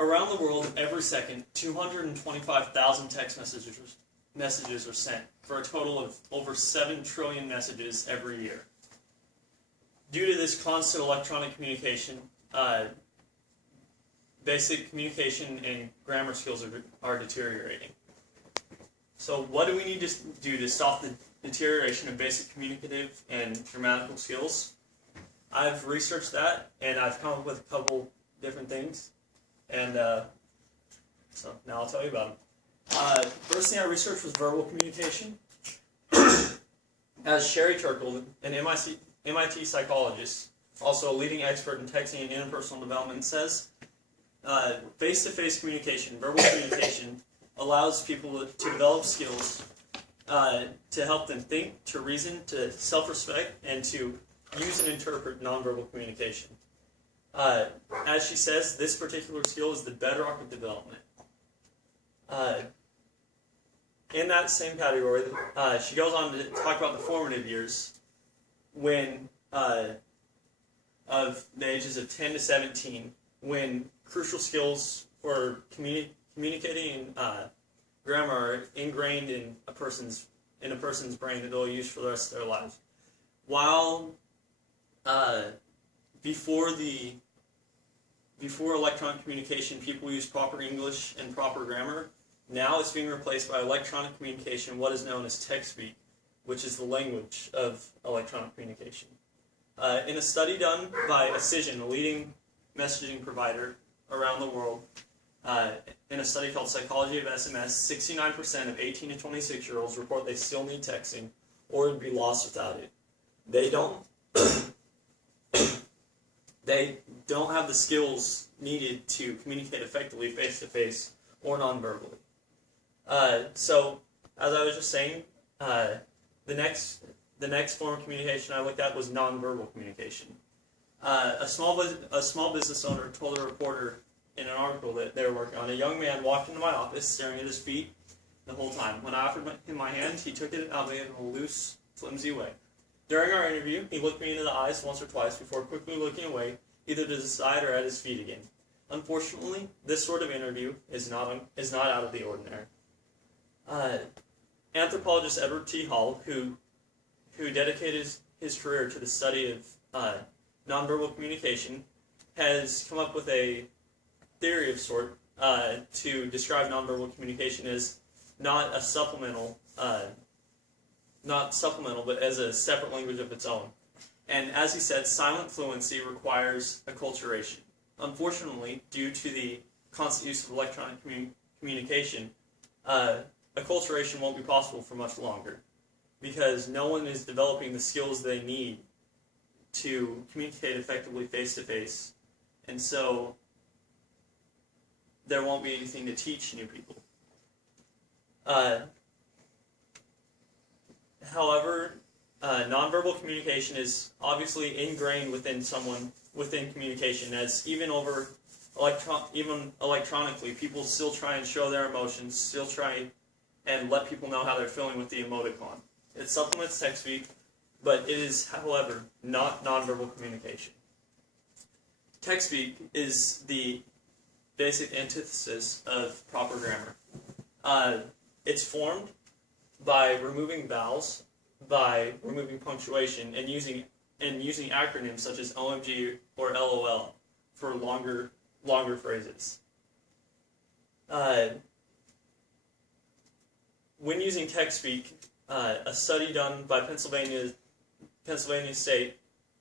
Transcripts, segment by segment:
Around the world, every second, 225,000 text messages are sent, for a total of over 7 trillion messages every year. Due to this constant electronic communication, basic communication and grammar skills are deteriorating. So what do we need to do to stop the deterioration of basic communicative and grammatical skills? I've researched that, and I've come up with a couple different things, and so now I'll tell you about them. First thing I researched was verbal communication. As Sherry Turkle, an MIT psychologist, also a leading expert in texting and interpersonal development, says, face-to-face communication, verbal communication, allows people to develop skills to help them think, to reason, to self-respect, and to use and interpret nonverbal communication. As she says, this particular skill is the bedrock of development. In that same category, she goes on to talk about the formative years, when of the ages of 10 to 17, when crucial skills for communicating grammar are ingrained in a person's brain that they'll use for the rest of their lives. While before electronic communication, people used proper English and proper grammar. Now it's being replaced by electronic communication, what is known as text speak, which is the language of electronic communication. In a study done by Cision, a leading messaging provider around the world, in a study called Psychology of SMS, 69% of 18 to 26-year-olds report they still need texting or would be lost without it. They don't have the skills needed to communicate effectively face-to-face or non-verbally. So, as I was just saying, the next form of communication I looked at was nonverbal communication. A small business owner told a reporter in an article that they were working on, a young man walked into my office staring at his feet the whole time. When I offered him my hand, he took it out in a loose, flimsy way. During our interview, he looked me into the eyes once or twice before quickly looking away, either to the side or at his feet again. Unfortunately, this sort of interview is not out of the ordinary. Anthropologist Edward T. Hall, who dedicated his career to the study of nonverbal communication, has come up with a theory of sort to describe nonverbal communication as not supplemental, but as a separate language of its own. And as he said, silent fluency requires acculturation. Unfortunately, due to the constant use of electronic communication, acculturation won't be possible for much longer, because no one is developing the skills they need to communicate effectively face-to-face, and so there won't be anything to teach new people. However, nonverbal communication is obviously ingrained within communication, as even electronically, people still try and show their emotions, still try and let people know how they're feeling with the emoticon. It supplements text speak, but it is, however, not nonverbal communication. Text speak is the basic antithesis of proper grammar. It's formed by removing vowels, by removing punctuation, and using acronyms such as OMG or LOL for longer phrases. When using text speak, a study done by Pennsylvania State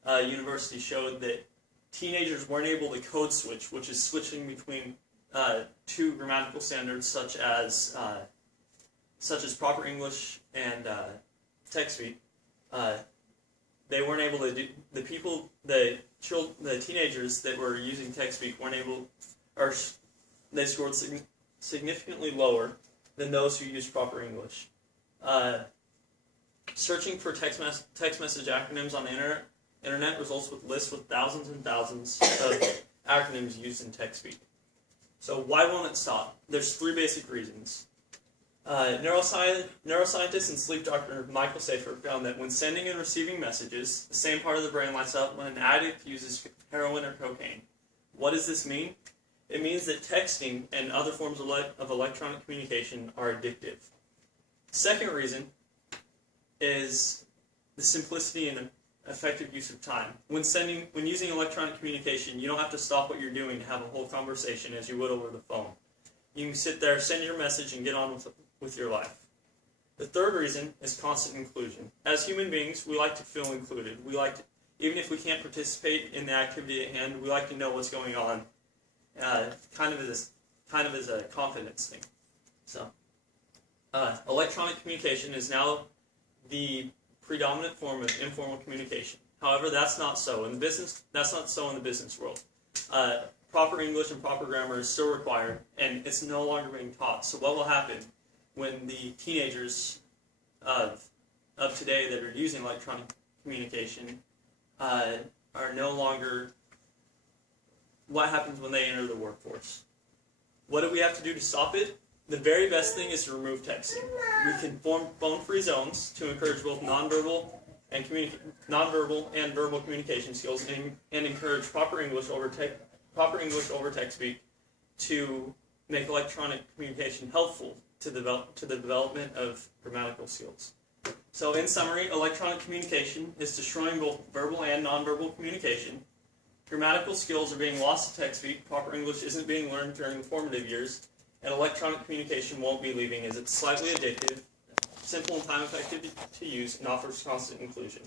University showed that teenagers weren't able to code switch, which is switching between two grammatical standards such as proper English and text speak. They weren't able to do. The teenagers that were using text speak weren't able, or they scored significantly lower than those who used proper English. Searching for text message acronyms on the internet results with lists with thousands and thousands of acronyms used in text speak. So why won't it stop? There's 3 basic reasons. Neuroscientist and sleep doctor Michael Safer found that when sending and receiving messages, the same part of the brain lights up when an addict uses heroin or cocaine. What does this mean? It means that texting and other forms of electronic communication are addictive. Second reason is the simplicity and effective use of time. When using electronic communication, you don't have to stop what you're doing to have a whole conversation as you would over the phone. You can sit there, send your message, and get on with your life. The third reason is constant inclusion. As human beings, we like to feel included. We like to, even if we can't participate in the activity at hand, we like to know what's going on. Kind of as a confidence thing. So, electronic communication is now the predominant form of informal communication. However, that's not so in the business. That's not so in the business world. Proper English and proper grammar is still required, and it's no longer being taught. So, what will happen when the teenagers of today that are using electronic communication are no longer? What happens when they enter the workforce? What do we have to do to stop it? The very best thing is to remove texting. We can form phone-free zones to encourage both nonverbal and verbal communication skills, and encourage proper English over text speak to make electronic communication helpful to the development of grammatical skills. So, in summary, electronic communication is destroying both verbal and nonverbal communication. Grammatical skills are being lost to text speak, proper English isn't being learned during the formative years, and electronic communication won't be leaving as it's slightly addictive, simple and time-effective to use, and offers constant inclusion.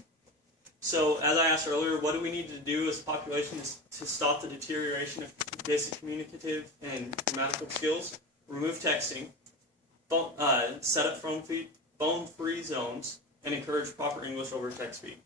So, as I asked earlier, what do we need to do as a population to stop the deterioration of basic communicative and grammatical skills? Remove texting, set up phone-free zones, and encourage proper English over text speak.